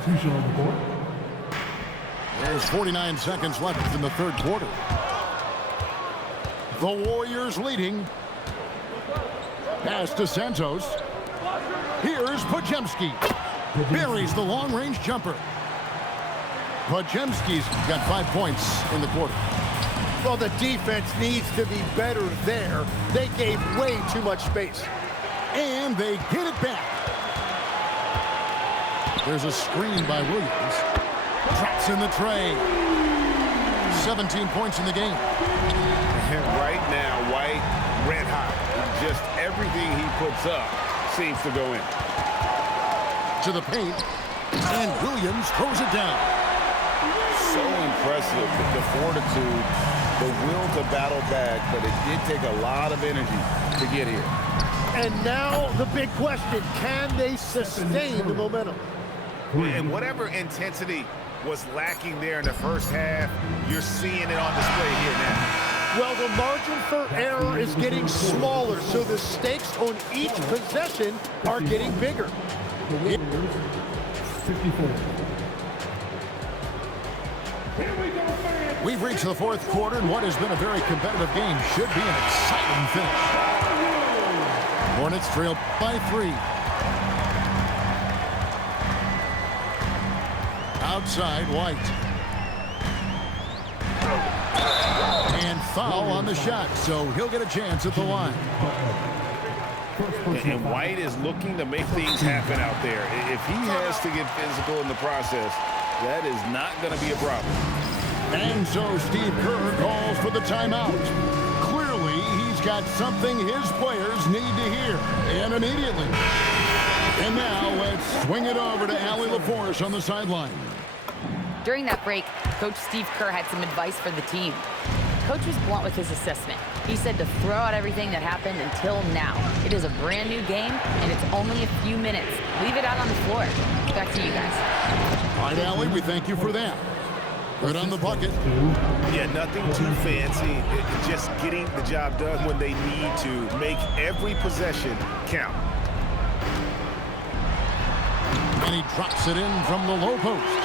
Substitution on the court. There's 49 seconds left in the third quarter. The Warriors leading. Pass to Santos. Here's Podziemski. Buries the long-range jumper. Podziemski's got 5 points in the quarter. Well, the defense needs to be better there. They gave way too much space. And they get it back. There's a screen by Williams. Drops in the tray. 17 points in the game. And right now, White, red hot. Just everything he puts up seems to go in. To the paint. And Williams throws it down. So impressive, the fortitude, the will to battle back, but it did take a lot of energy to get here. And now the big question, can they sustain the momentum? And whatever intensity was lacking there in the first half, you're seeing it on display here now. Well, the margin for error is getting smaller, so the stakes on each possession are getting bigger. The Warriors, 54. We've reached the fourth quarter, and what has been a very competitive game should be an exciting finish. Hornets trail by 3. Outside, White. And foul on the shot, so he'll get a chance at the line. And White is looking to make things happen out there. If he has to get physical in the process, that is not going to be a problem. And so Steve Kerr calls for the timeout. Clearly, he's got something his players need to hear, and immediately. And now let's swing it over to Allie LaForce on the sideline. During that break, Coach Steve Kerr had some advice for the team. Coach was blunt with his assessment. He said to throw out everything that happened until now. It is a brand new game, and it's only a few minutes. Leave it out on the floor. Back to you guys. All right, Allie, we thank you for that. Good on the bucket. Yeah, nothing too fancy. Just getting the job done when they need to. Make every possession count. And he drops it in from the low post.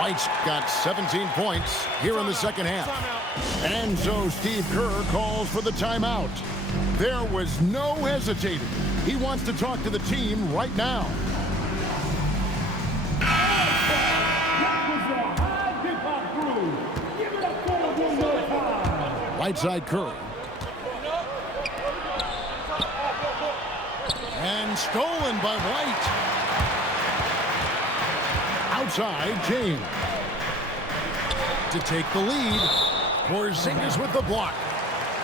White's got 17 points here in the second half. And so Steve Kerr calls for the timeout. There was no hesitating. He wants to talk to the team right now. Right side Curry. And stolen by White. Outside, James. To take the lead. Porzingis with the block.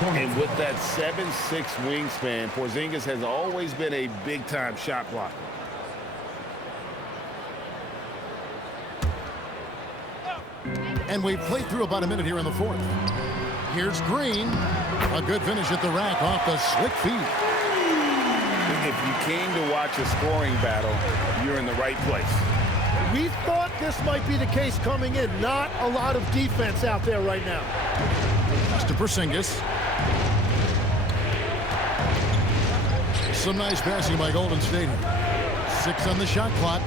And with that 7'6" wingspan, Porzingis has always been a big-time shot blocker. And we've played through about a minute here in the fourth. Here's Green. A good finish at the rack off the slick feed. If you came to watch a scoring battle, you're in the right place. We thought this might be the case coming in. Not a lot of defense out there right now. To Porzingis. Some nice passing by Golden State. 6 on the shot clock.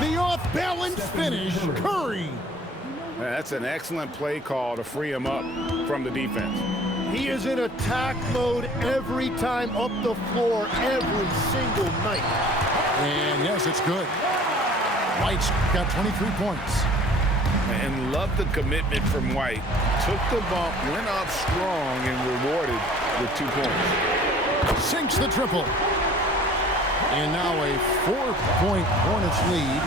The off-balance finish, Curry. That's an excellent play call to free him up from the defense. He is in attack mode every time up the floor, every single night. And yes, it's good. White's got 23 points. And love the commitment from White. Took the bump, went up strong, and rewarded with 2 points. Sinks the triple. And now a 4-point Hornets lead.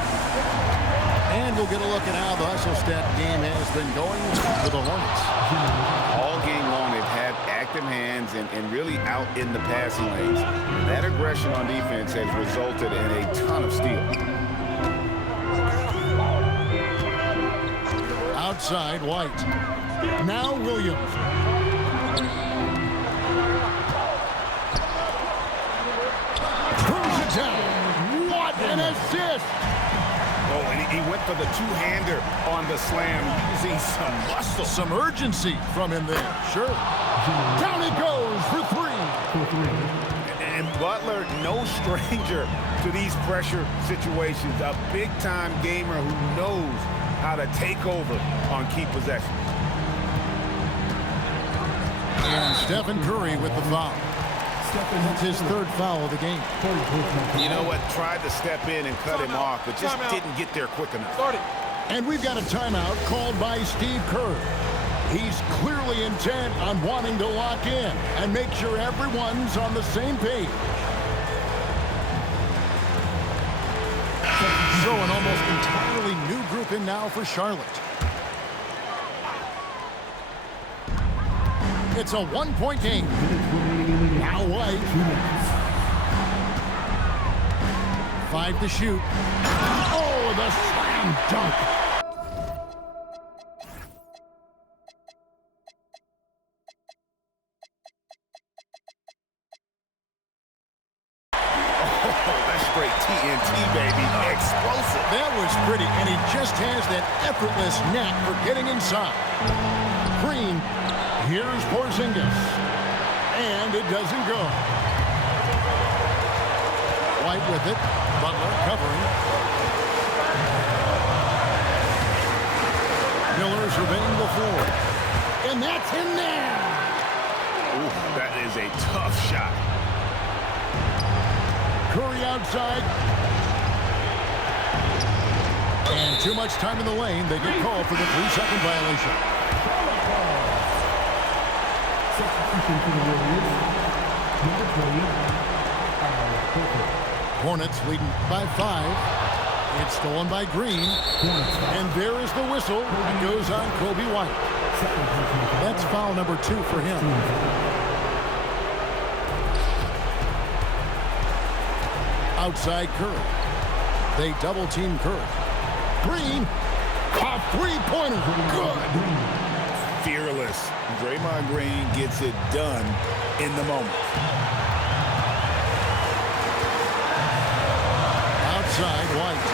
And we'll get a look at how the Hustle-Stat game has been going for the Hornets. All game long, they've had active hands and really out in the passing lanes. That aggression on defense has resulted in a ton of steals. Outside, White. Now Williams. Throws it down. What an assist! Oh, and he went for the two-hander on the slam, using some muscle. Some urgency from him there. Sure. Down it goes for 3. And Butler, no stranger to these pressure situations. A big-time gamer who knows how to take over on key possessions. And Stephen Curry with the foul. That's his third foul of the game. You know what? Tried to step in and cut him off, but just didn't get there quick enough. And we've got a timeout called by Steve Kerr. He's clearly intent on wanting to lock in and make sure everyone's on the same page. So an almost entirely new group in now for Charlotte. It's a one-point game. Now White. 5 to shoot. Oh, the slam dunk. That's straight TNT, baby. Explosive. That was pretty, and he just has that effortless knack for getting inside. Green, here's Porzingis, and it doesn't go. White with it, Butler covering. Miller surveying the floor, and that's in there. Ooh, that is a tough shot. Curry outside. And too much time in the lane. They get called for the 3-second violation. Substitution for the Warriors. Number 20, Hornets leading by 5. It's stolen by Green. And there is the whistle. It goes on Kobe White. That's foul number 2 for him. Outside Curry. They double-team Curry. Green, a three-pointer. Good. Fearless. Draymond Green gets it done in the moment. Outside White.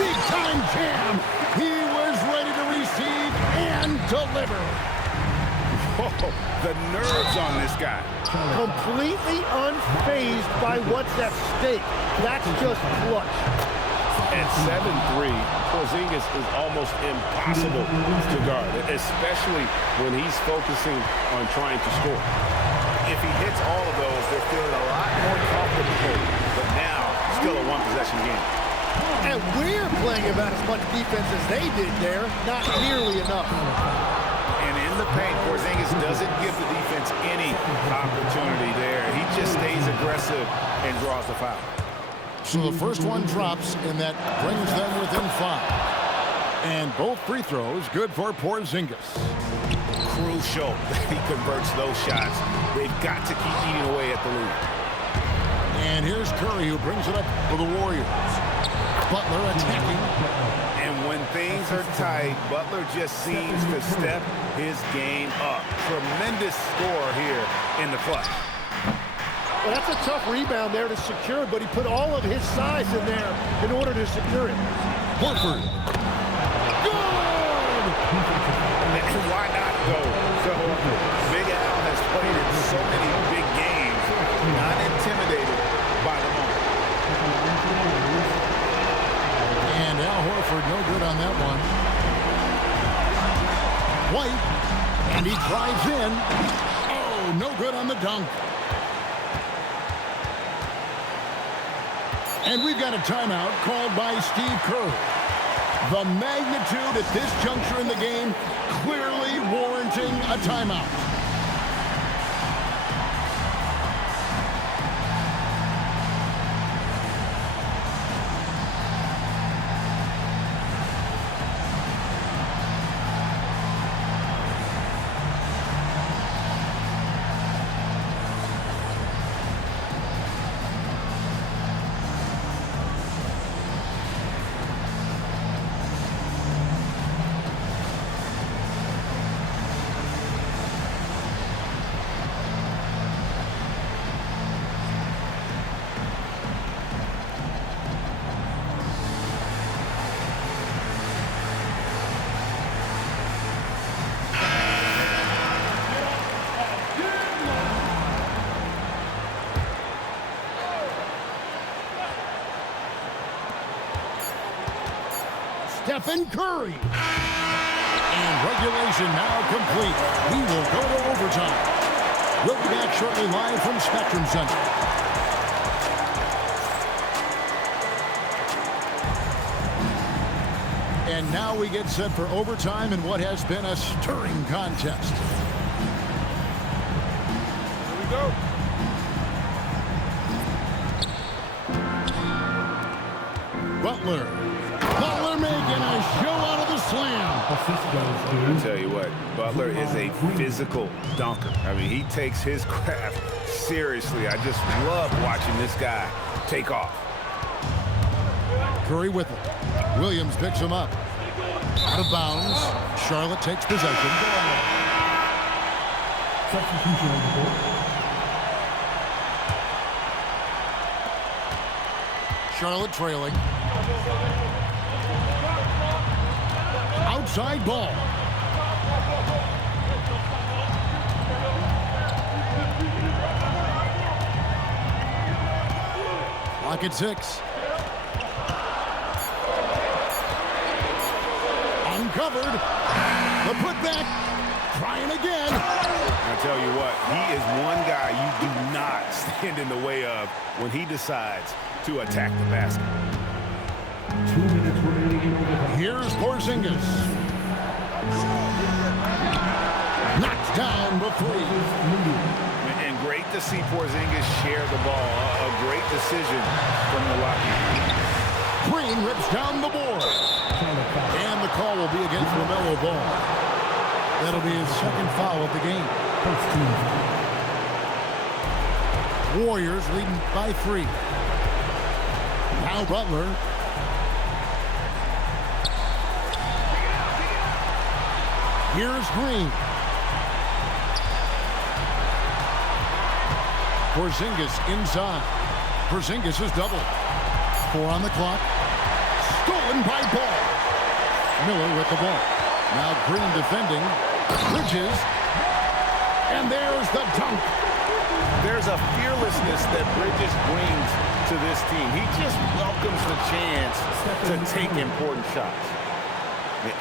Big-time jam. He was ready to receive and deliver. Oh, the nerves on this guy. Completely unfazed by what's at stake. That's just clutch. At 7'3", Porzingis is almost impossible to guard, especially when he's focusing on trying to score. If he hits all of those, they're feeling a lot more comfortable. But now, still a one-possession game. And we're playing about as much defense as they did there. Not nearly enough. And in the paint, Porzingis doesn't give the defense any opportunity there. He just stays aggressive and draws the foul. So the first one drops, and that brings them within 5. And both free throws good for Porzingis. Crucial that he converts those shots. They've got to keep eating away at the lead. And here's Curry, who brings it up for the Warriors. Butler attacking. And when things are tight, Butler just seems to step his game up. Tremendous score here in the clutch. Well, that's a tough rebound there to secure, but he put all of his size in there in order to secure it. Horford. Good! And why not go? So Big Al has played in so many big games, not intimidated by the moment. And Al Horford, no good on that one. White, and he drives in. Oh, no good on the dunk. And we've got a timeout called by Steve Kerr. The magnitude at this juncture in the game clearly warranting a timeout. Stephen Curry. And regulation now complete. We will go to overtime. We'll be back shortly live from Spectrum Center. And now we get set for overtime in what has been a stirring contest. Here we go. Butler making a show out of the slam. Assist goes I tell you what, Butler is a physical dunker. I mean, he takes his craft seriously. I just love watching this guy take off. Curry with it. Williams picks him up. Out of bounds. Charlotte takes possession. Substitution on the board. Charlotte trailing. Outside ball. Clock at 6. Uncovered. The putback. Trying again. I tell you what, he is one guy you do not stand in the way of when he decides to attack the basket. 2 minutes remaining in overtime. Here's Porzingis. Knocked down the three. And great to see Porzingis share the ball. A great decision from the locker. Green rips down the board. And the call will be against LaMelo Ball. That'll be his second foul of the game. Warriors leading by 3. Now Butler. Here's Green. Porzingis inside. Porzingis is doubled. 4 on the clock. Stolen by Ball. Miller with the ball. Now Green defending. Bridges. And there's the dunk. There's a fearlessness that Bridges brings to this team. He just welcomes the chance to take important shots.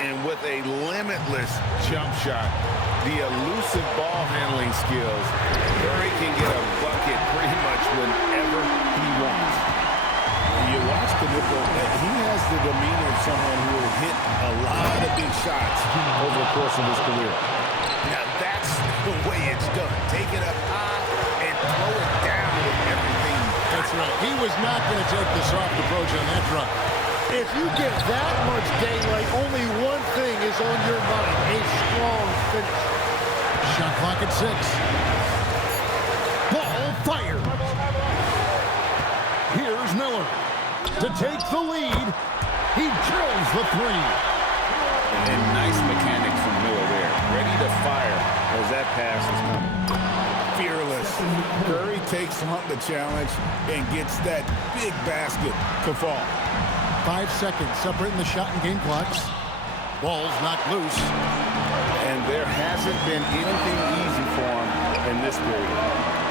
And with a limitless jump shot, the elusive ball handling skills, Curry can get a bucket pretty much whenever he wants. When you watch the Nickel, he has the demeanor of someone who will hit a lot of big shots over the course of his career. Now that's the way it's done. Take it up high and throw it down with everything. That's right. He was not going to take the soft approach on that drive. If you get that much daylight, only one thing is on your mind, a strong finish. Shot clock at 6. Ball fired. Here's Miller to take the lead. He drills the 3. And nice mechanics from Miller there. Ready to fire as that pass is coming. Fearless. Curry takes on the challenge and gets that big basket to fall. 5 seconds separating the shot and game clocks. Ball's knocked loose. And there hasn't been anything easy for him in this period.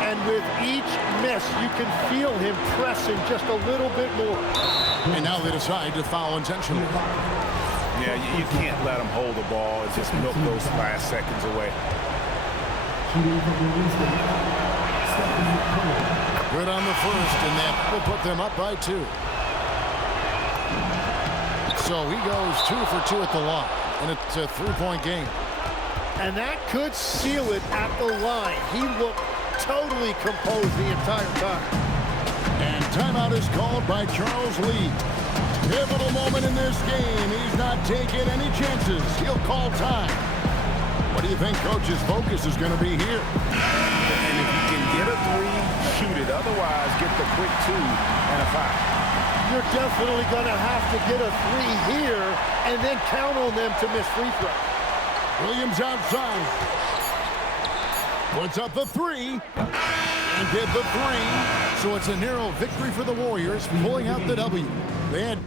And with each miss, you can feel him pressing just a little bit more. And now they decide to foul intentionally. Yeah, you can't let him hold the ball and just milk those last seconds away. Good on the first, and that will put them up by 2. So he goes 2 for 2 at the line, and it's a 3-point game. And that could seal it at the line. He looked totally composed the entire time. And timeout is called by Charles Lee. Pivotal moment in this game. He's not taking any chances. He'll call time. What do you think Coach's focus is going to be here? And if you can get a 3, shoot it. Otherwise, get the quick 2 and a 5. You're definitely going to have to get a 3 here and then count on them to miss free throws. Williams outside. Puts up the 3. And did the 3. So it's a narrow victory for the Warriors, pulling out the W. They had